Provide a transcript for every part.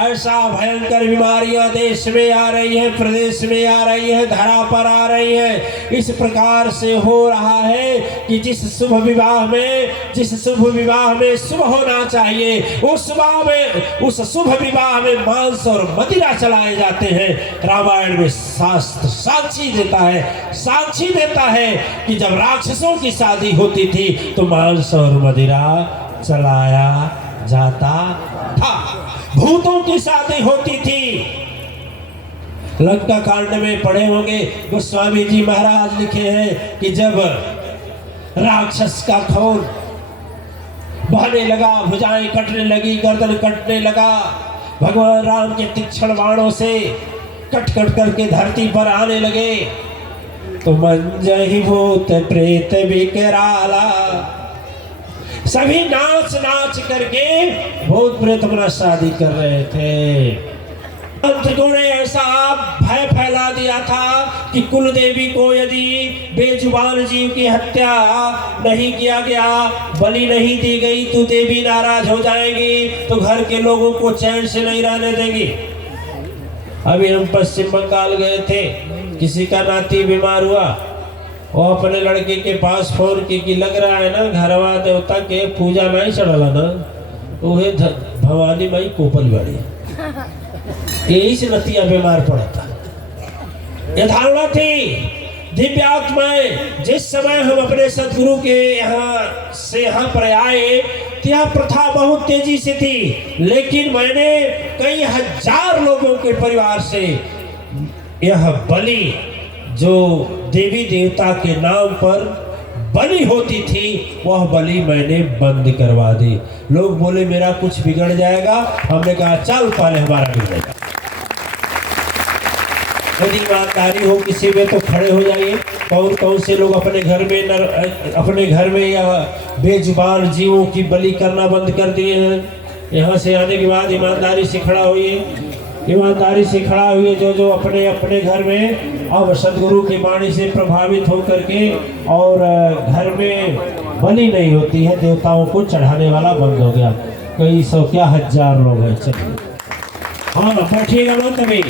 ऐसा भयंकर बीमारियां देश में आ रही है, प्रदेश में आ रही है, धरा पर आ रही है। इस प्रकार से हो रहा है कि जिस शुभ विवाह में शुभ होना चाहिए, उस शुभ विवाह में मांस और मदिरा चलाए जाते हैं। रामायण में शास्त्र साक्षी देता है कि जब राक्षसों की शादी होती थी तो मांस और मदिरा चलाया जाता था। भूतों की शादी होती थी। लंका कांड में पढ़े होंगे, गोस्वामी जी महाराज लिखे हैं कि जब राक्षस का खून बहने लगा, भुजाएं कटने लगी, गर्दन कटने लगा, भगवान राम के तीक्ष्ण बाणों से कट करके धरती पर आने लगे तो मंजहि भूत प्रेत विकराला, सभी नाच करके भूत प्रेत अपना शादी कर रहे थे। तांत्रिकों ने ऐसा भय फैला दिया था कि कुल देवी को यदि बेजुबान जीव की हत्या नहीं किया गया, बलि नहीं दी गई तो देवी नाराज हो जाएगी, तो घर के लोगों को चैन से नहीं रहने देगी। अभी हम पश्चिम बंगाल गए थे, किसी का नाती बीमार हुआ, वो अपने लड़के के पास फोन की कि लग रहा है ना घरवा देवता के पूजा नहीं चढ़ला ना, वही भवानी माई कोपल बाड़ी, यही से नतिया बीमार पड़ा था। यह धारणा थी। दिव्य आत्माएं, जिस समय हम अपने सदगुरु के यहाँ पर आए, यह प्रथा बहुत तेजी से थी, लेकिन मैंने कई हजार लोगों के परिवार से यह बलि, जो देवी देवता के नाम पर बलि होती थी, वह बलि मैंने बंद करवा दी। लोग बोले मेरा कुछ बिगड़ जाएगा, हमने कहा चल पहले हमारा बिगड़ेगा। यदि ईमानदारी हो किसी में तो खड़े हो जाइए। कौन से लोग अपने घर में या बेजुबान जीवों की बलि करना बंद कर दिए हैं। यहाँ से आने के बाद ईमानदारी से खड़ा हुई जो अपने घर में अब सदगुरु की वाणी से प्रभावित होकर के और घर में बलि नहीं होती है, देवताओं को चढ़ाने वाला बंद हो गया। कई सौ क्या हजार लोग हैं। चलिए हाँ बैठिएगा ना। तभी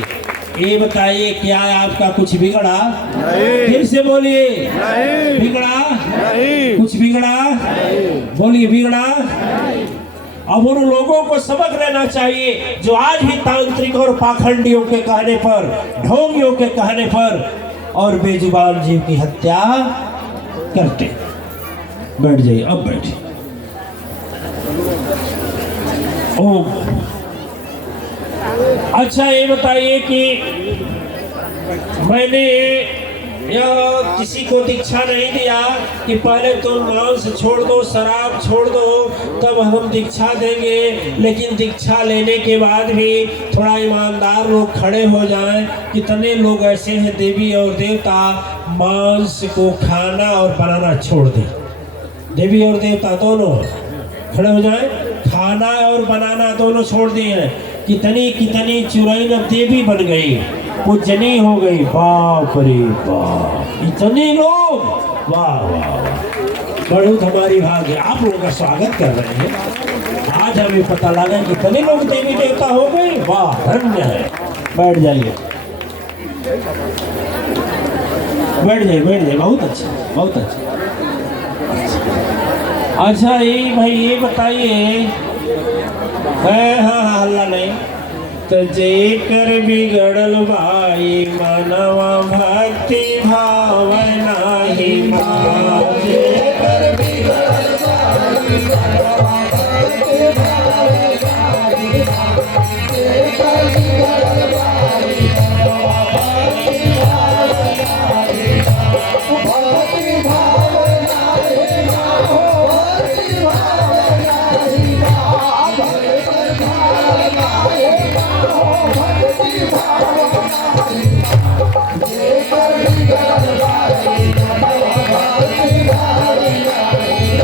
ये बताइए क्या आपका कुछ बिगड़ा? नहीं। फिर से बोलिए नहीं। बिगड़ा नहीं। कुछ बिगड़ा नहीं। बोलिए बिगड़ा नहीं। अब उन लोगों को सबक लेना चाहिए जो आज भी तांत्रिक और पाखंडियों के कहने पर, ढोंगियों के कहने पर और बेजुबान जीव की हत्या करते। बैठ जाइए, अब बैठिए। ओम। अच्छा ये बताइए कि मैंने यह किसी को दीक्षा नहीं दिया कि पहले तुम मांस छोड़ दो, शराब छोड़ दो, तब हम दीक्षा देंगे। लेकिन दीक्षा लेने के बाद भी थोड़ा ईमानदार लोग खड़े हो जाएं। कितने लोग ऐसे हैं देवी और देवता मांस को खाना और बनाना छोड़ दें। देवी और देवता दोनों खड़े हो जाएं, खाना और बनाना दोनों छोड़ दिए हैं। कितनी चुड़ैल देवी बन गई, पूजनी हो गई। बाप रे बाप, इतने लोग, वाह वाह, बहुत हमारी भाग्य। आप लोगों का स्वागत कर रहे हैं। आज हमें पता लगा कि कितने लोग देवी देवता हो गए। वाह, धन्य है। बैठ जाइए, बैठ जाइए। बहुत अच्छा। अच्छा ये भाई ये बताइए, हाँ हल्ला नहीं तो जेकर बिगड़ल भाई मनवा भक्ति भाव नाही माँ। जेकर बिगड़ल भाई मनवा भक्ति भाव नाही माँ। जेकर बिगड़ल भाई मनवा भक्ति भाव नाही माँ। भक्ति भाव नाही माँ। भक्ति भाव नाही माँ। भक्ति भाव नाही माँ। भक्ति भाव नाही माँ। जेकर बिगड़ल भाई मनवा भक्ति भाव नाही माँ। जेकर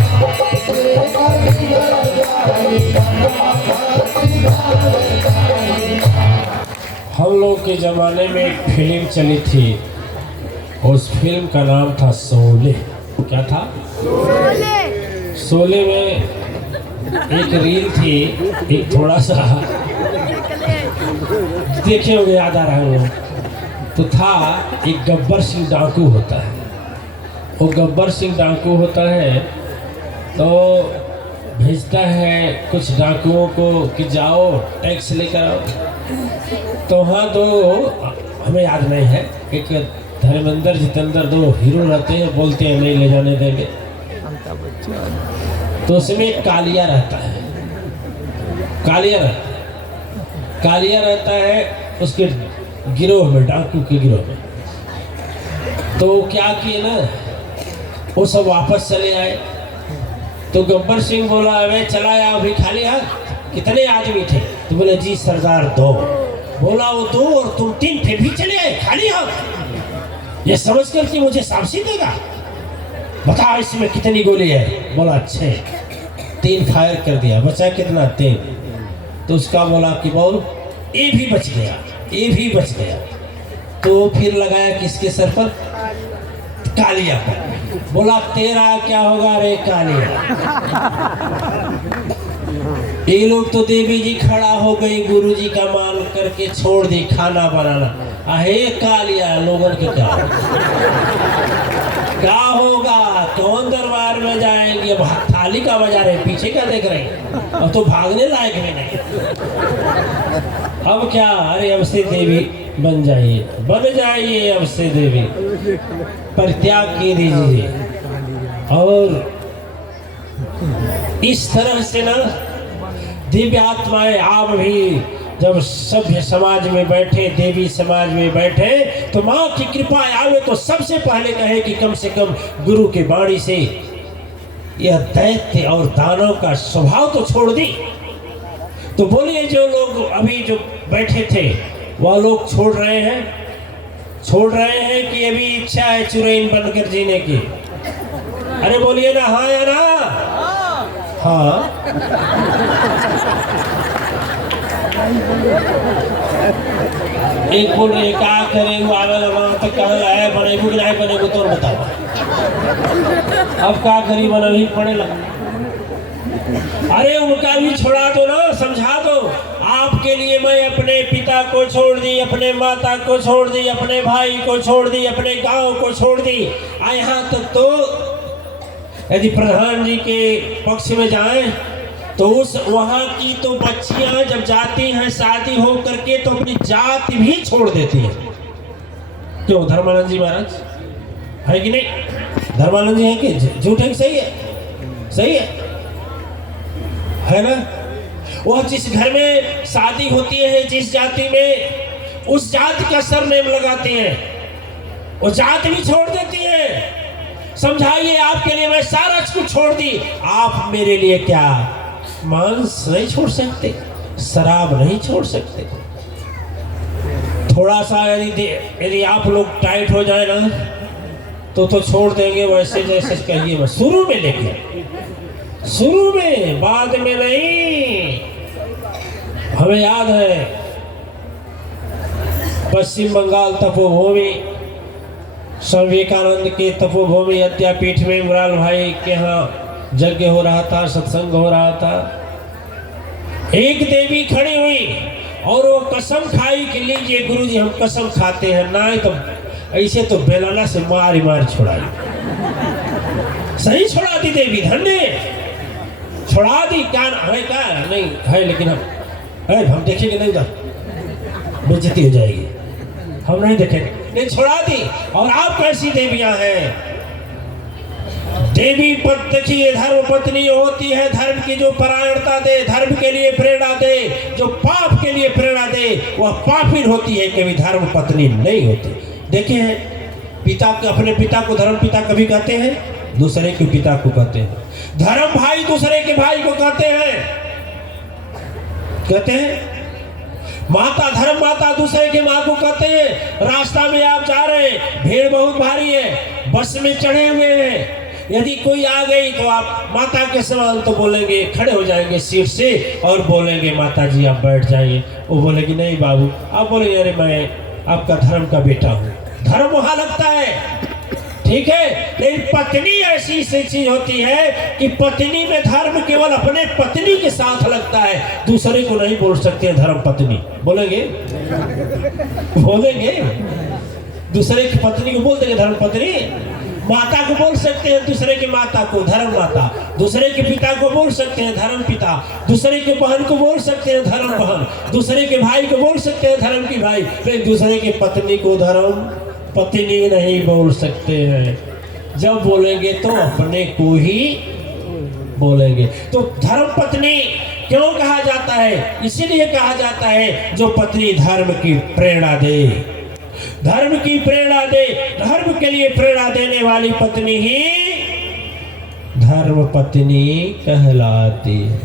बिगड़ल भाई मनवा भक्ति भाव नाही माँ। हम लोग के ज़माने में एक फिल्म चली थी, उस फिल्म का नाम था शोले। क्या था? शोले में एक रील थी, एक थोड़ा सा देखे होंगे, याद आ रहा है। तो था एक गब्बर सिंह डाकू होता है। वो गब्बर सिंह डाकू होता है तो भेजता है कुछ डाकुओं को कि जाओ टैक्स लेकर आओ। तो वहाँ दो, हमें याद नहीं है, एक धर्मेंद्र जितेंद्र, दो हीरो रहते हैं, बोलते हैं नहीं ले जाने देंगे। तो उसमें एक कालिया रहता है, कालिया रहता है उसके गिरोह में, डाकू के गिरोह में। तो क्या किए ना, वो सब वापस चले आए। तो गब्बर सिंह बोला, अबे चला या अभी खाली हाथ, कितने आदमी थे? तो बोले जी सरदार 2। बोला वो 2 और तुम 3 फिर भी चले आए खाली हाथ, ये समझ कर कि मुझे शाबाशी देगा? बता इसमें कितनी गोली है? बोला 6। 3 फायर कर दिया, बचा कितना? 3। तो उसका बोला कि बोल ये भी बच गया, ये भी बच गया। तो फिर लगाया किसके सर पर? कालिया पर। बोला तेरा क्या होगा रे कालिया? ये लोग तो देवी जी खड़ा हो गई, गुरु जी का मान करके छोड़ दी खाना बनाना। अहे कालिया, लोगों के क्या होगा? कौन दरबार में जाएंगे? अब थाली का बजा रहे, पीछे का देख रहे हैं, अब तो भागने लायक भी नहीं। अब क्या? अरे अब से देवी बन जाइए, अब से देवी, परित्याग की दीजिए। और इस तरह से ना दिव्य आत्माएं आप भी जब सभ्य समाज में बैठे, देवी समाज में बैठे, तो माँ की कृपा आवे तो सबसे पहले कहे कि कम से कम गुरु के वाणी से यह दैत्य और दानव का स्वभाव तो छोड़ दी। तो बोलिए जो लोग अभी जो बैठे थे वह लोग छोड़ रहे हैं कि अभी इच्छा है चुड़ैल बनकर जीने की? अरे बोलिए ना हाँ या ना? हाँ। एक बोल रहे क्या करे, वो आवे लगा तो कहला है बनेबू कि नहीं बनेबू तो बताओ। अब क्या करी, बना ही पड़ेगा। अरे उनका भी छोड़ा दो ना, समझा दो। आपके लिए मैं अपने पिता को छोड़ दी, अपने माता को छोड़ दी, अपने भाई को छोड़ दी, अपने गांव को छोड़ दी। यहाँ तक तो यदि प्रधान जी के पक्ष में जाएं तो उस वहाँ की तो बच्चियां जब जाती हैं शादी हो करके तो अपनी जात भी छोड़ देती हैं। क्यों धर्मानंद जी महाराज है कि नहीं? धर्मानंद जी है कि झूठ है? सही है ना? वह जिस घर में शादी होती है, जिस जाति में, उस जाति का सरनेम लगाती हैं, वो जात भी छोड़ देती है। समझाइए, आपके लिए मैं सारा कुछ छोड़ दी, आप मेरे लिए क्या मांस नहीं छोड़ सकते? शराब नहीं छोड़ सकते? थोड़ा सा यदि आप लोग टाइट हो जाए ना तो छोड़ देंगे, वैसे जैसे कहिए बस शुरू में, लेके शुरू में, बाद में नहीं। हमें याद है पश्चिम बंगाल तपोभूमि, स्वामी विवेकानंद के तपोभूमि अद्यापीठ में मुराल भाई के यहाँ यज्ञ हो रहा था, सत्संग हो रहा था। एक देवी खड़ी हुई और वो कसम खाई कि लीजिए गुरुजी हम कसम खाते हैं, ना तो ऐसे तो बेलाना से मार छुड़ाई। सही छुड़ा दी देवी, धन्य छुड़ा दी। क्या है? क्या नहीं है, लेकिन हम देखेंगे नहीं, उधर बेइज्जती हो जाएगी, हम नहीं देखेंगे। नहीं, छुड़ा दी। और आप कैसी देवियां हैं? देवी पद देखिए, धर्म पत्नी होती है धर्म की जो परायणता दे, धर्म के लिए प्रेरणा दे। जो पाप के लिए प्रेरणा दे वह पापीन होती है, कभी धर्म पत्नी नहीं होती। देखिए पिता, अपने पिता को धर्म पिता कभी कहते हैं, दूसरे के पिता को कहते हैं। धर्म भाई दूसरे के भाई को कहते हैं। माता, धर्म माता दूसरे के माँ को कहते हैं। रास्ता में आप जा रहे हैं, भीड़ बहुत भारी है, बस में चढ़े हुए हैं, यदि कोई आ गई तो आप माता के समान तो बोलेंगे, खड़े हो जाएंगे सीट से और बोलेंगे माता जी आप बैठ जाइए। वो बोलेगी नहीं बाबू। आप बोलेंगे अरे मैं आपका धर्म का बेटा हूँ। धर्म वहाँ लगता है, ठीक है। लेकिन पत्नी ऐसी चीज होती है कि पत्नी में धर्म केवल अपने पत्नी के साथ लगता है, दूसरे को नहीं बोल सकते धर्म पत्नी। बोलेंगे बोलेंगे दूसरे की पत्नी को बोल देंगे धर्म पत्नी। माता को बोल सकते हैं दूसरे की माता को धर्म माता, दूसरे के पिता को बोल सकते हैं धर्म पिता, दूसरे के बहन को बोल सकते हैं धर्म बहन, दूसरे के भाई को बोल सकते हैं धर्म की भाई, लेकिन दूसरे की पत्नी को धर्म पत्नी नहीं बोल सकते हैं। जब बोलेंगे तो अपने को ही बोलेंगे। तो धर्म पत्नी क्यों कहा जाता है? इसीलिए कहा जाता है जो पत्नी धर्म की प्रेरणा दे, धर्म की प्रेरणा दे, धर्म के लिए प्रेरणा देने वाली पत्नी ही धर्म पत्नी कहलाती है।